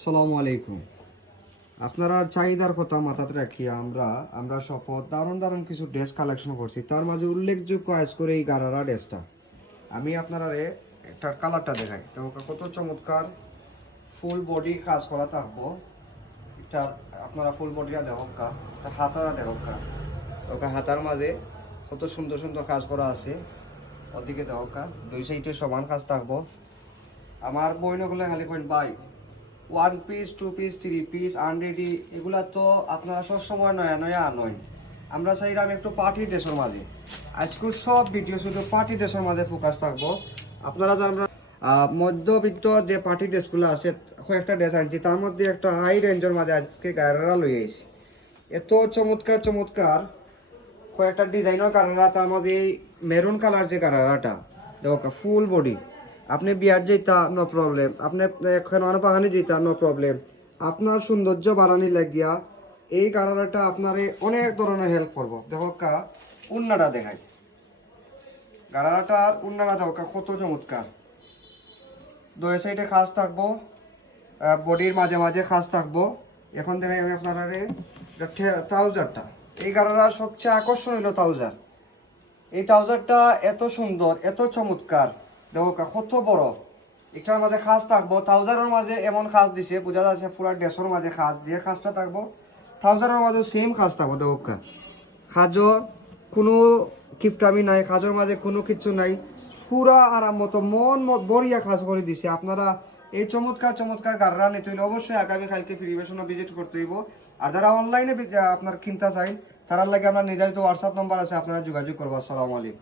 আসসালামু আলাইকুম। আপনারা চাহিদার কথা মাথাতে রাখিয়া আমরা শপথ দারুণ কিছু ড্রেস কালেকশন করছি। তার মাঝে উল্লেখযোগ্য আজ করে এই গারারা ড্রেসটা আমি আপনারা একটা কালারটা দেখাই। তো কত চমৎকার ফুল বডি কাজ করা থাকবো। এটা আপনারা ফুল বডিটা দেখকা, হাতারা দেখকা, ওকে হাতার মাঝে কত সুন্দর সুন্দর কাজ করা আছে। ওদিকে দেখকা দুই সাইডে সমান কাজ থাকবো। আমার বইনগুলো খালি কইন বাই 1 পিস 2 পিস 3 পিস আনরেডি এগুলা তো আপনারা সব সময় নয়া আনয়। আমরা চাইলাম একটু পার্টি ড্রেসের মাঝে আজকের সব ভিডিও শুধু পার্টি ড্রেসের মাঝে ফোকাস থাকবো। আপনারা জানবেন মধ্যবিত্ত যে পার্টি ড্রেসগুলো আছে কয়েকটা ড্রেস আনছি, তার মধ্যে একটা হাই রেঞ্জের মাঝে আজকে গায়েরা লই আইছি। এত চমৎকার কয়েকটা ডিজাইনের গারারা, তার মধ্যে এই মেরুন কালার যে গারারাটা দেখো ফুল বডি। আপনি বিয়ার যেতা নো প্রবলেম, আপনি এখন পাহানি যেতা নো প্রবলেম। আপনার সৌন্দর্য বাড়ানি লাগিয়া এই গারারাটা আপনার অনেক ধরনের হেল্প করবো। দেখো উন্নাটা দেখাই, গারারাটার উন্নাটা দেখো কত চমৎকার। দুই সাইডে খাস থাকবো, বডির মাঝে মাঝে খাস থাকবো। এখন দেখাই আমি আপনারা ট্রাউজারটা। এই গারারার সবচেয়ে আকর্ষণ হলো ট্রাউজার। এই ট্রাউজারটা এত সুন্দর এত চমৎকার, দেখো কত বড়। এটার মাঝে খাস থাকবো, ট্রাউজারের মাঝে এমন খাস দিছে বোঝা যাচ্ছে পুরা ড্রেসের মাঝে খাস দিয়ে খাসটা থাকবো, ট্রাউজারের মাঝে সেম খাস থাকবো। দেখো খাজর কোনো কিপটামি নাই, খাজর মাঝে কোনো কিছু নাই, পুরা আরাম মতো মন বড়িয়া খাস করে দিছে। আপনারা এই চমৎকার গাড়রা নিতে হইলে অবশ্যই আগামীকালকে ফ্রিবেশনে ভিজিট করতে হইব। আর যারা অনলাইনে আপনার কিনতে চাই তার লাগে আমরা নির্ধারিত হোয়াটসঅ্যাপ নম্বর আছে, আপনারা যোগাযোগ করবো। আসসালামু আলাইকুম।